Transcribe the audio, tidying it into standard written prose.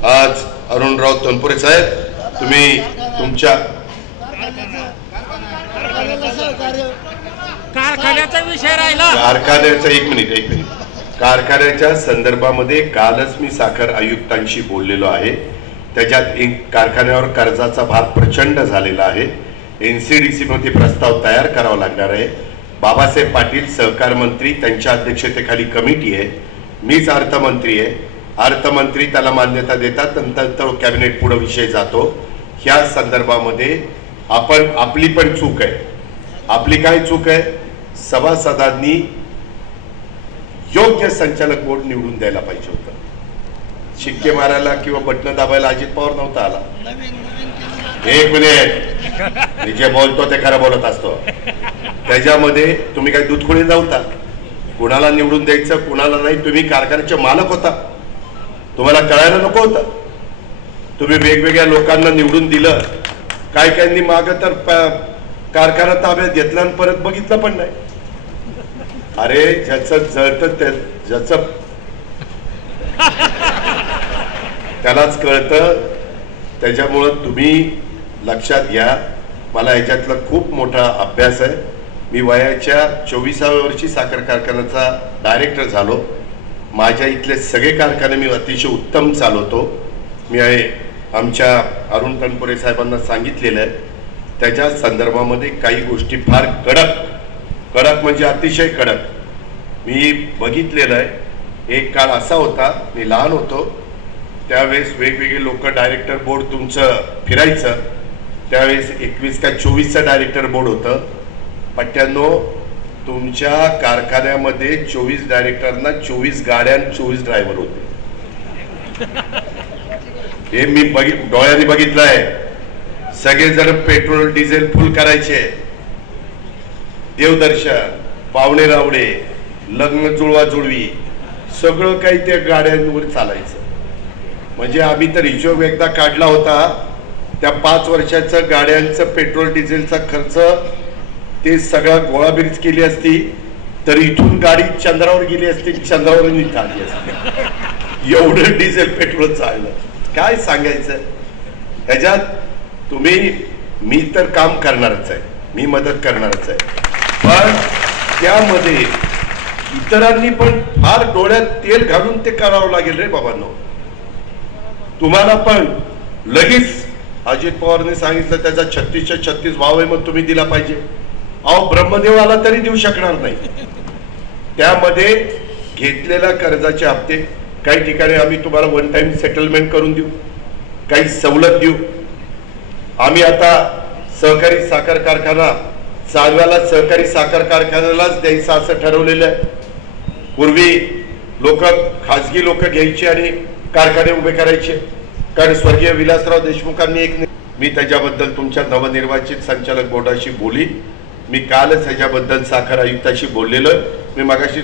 आज अरुणराव तनपुरे साहेब तुम्ही तुमच्या कारखान्याचा विषय राहिला, कारखान्याचा एक मिनिट कारखान्याच्या संदर्भामध्ये कालच मी साखर आयुक्तांशी बोललेलो आहे। त्याच्यात एक कारखान्यावर कर्जाचा भार प्रचंड झालेला आहे। एनसीडीसी मध्ये प्रस्ताव तयार करावा लागणार आहे। बाबासाहेब पाटील सहकार मंत्री, त्यांच्या अध्यक्षतेखाली कमिटी आहे, मीच अर्थमंत्री आहे, अर्थमंत्री त्याला मान्यता देतात, नंतर कॅबिनेट पुढे विषय जातो। ह्या संदर्भामध्ये आपली पण चूक आहे। आपली काय चूक आहे? सभासदांनी योग्य संचालक बोर्ड निवडून द्यायला पाहिजे होतं। शिक्के मारायला किंवा बटन दाबायला अजित पवार नव्हता आला। एक मिनिट, मी जे बोलतो ते खरं बोलत असतो। त्याच्यामध्ये तुम्ही काय दूधखोळी नव्हता, कुणाला निवडून द्यायचं कुणाला नाही, तुम्ही कारखान्याचे मालक होता, तुम्हाला कळायला नको होतं? तुम्ही वेगवेगळ्या लोकांना निवडून दिलं, काय माग तर कारखाना ताब्यात घेतला आणि परत बघितलं पण नाही। अरे ज्याचं जळतं ज्याचं त्यालाच कळतं। त्याच्यामुळं तुम्ही लक्षात घ्या, मला ह्याच्यातला खूप मोठा अभ्यास आहे। मी वयाच्या 24व्या वर्षी साखर कारखान्याचा डायरेक्टर झालो। माझ्या इथले सगळे कारखाने मी अतिशय उत्तम चालवतो। मी आमच्या अरुण तनपुरे साहेबांना सांगितलेलं आहे। त्याच्या संदर्भामध्ये काही गोष्टी फार कडक म्हणजे अतिशय कडक मी बघितलेलं आहे। एक काळ असा होता, मी लहान होतो त्यावेळेस वेगवेगळे लोक डायरेक्टर बोर्ड तुमचं फिरायचं, त्यावेळेस 21 का 24चं डायरेक्टर बोर्ड होतं। पट्ट्यांनो, तुमच्या कारखान्यामध्ये 24 डायरेक्टरना 24 गाड्या 24 ड्रायव्हर होते। हे मी डोळ्यांनी बघितलंय। सगळेजण पेट्रोल डिझेल फुल करायचे, देवदर्शन, पाहुणे रावळे, लग्न जुळवा जुळवी सगळं काही त्या गाड्यांवर चालायचं। म्हणजे आम्ही तर हिशोब एकदा काढला होता, त्या 5 वर्षाचं गाड्यांचं पेट्रोल डिझेलचा खर्च ते सगळा गोळाबेरीज केली असती तर इथून गाडी चंद्रावर गेली असती, चंद्रावरून इथं आली असती। एवढं डिझेल पेट्रोल चाललं, काय सांगायचं ह्याच्यात। मी तर काम करणारच आहे, मी मदत करणारच आहे, पण त्यामध्ये इतरांनी पण फार डोळ्यात तेल घालून ते करावं लागेल रे बाबांनो। तुम्हाला पण लगेच अजित पवारने सांगितलं त्याचा 36च्या 36 भाव आहे, मग तुम्ही दिला पाहिजे। अहो, ब्रह्मदेव आला तरी देऊ शकणार नाही। त्यामध्ये घेतलेल्या कर्जाचे हप्ते काही ठिकाणी आम्ही तुम्हाला वन टाइम सेटलमेंट करून देऊ, काही सवलत देऊ। आम्ही आता सहकारी साखर कारखाना चालवायला सहकारी साखर कारखान्यालाच द्यायचं असं ठरवलेलं आहे। पूर्वी खासगी लोक घ्यायचे आणि कारखाने उभे करायचे, कारण स्वर्गीय विलासराव देशमुखांनी मी त्याच्याबद्दल तुमच्या नवनिर्वाचित संचालक बोर्डाशी बोली। मी कालच ह्याच्याबद्दल साखर आयुक्ताशी बोललेलो। मी मगाशी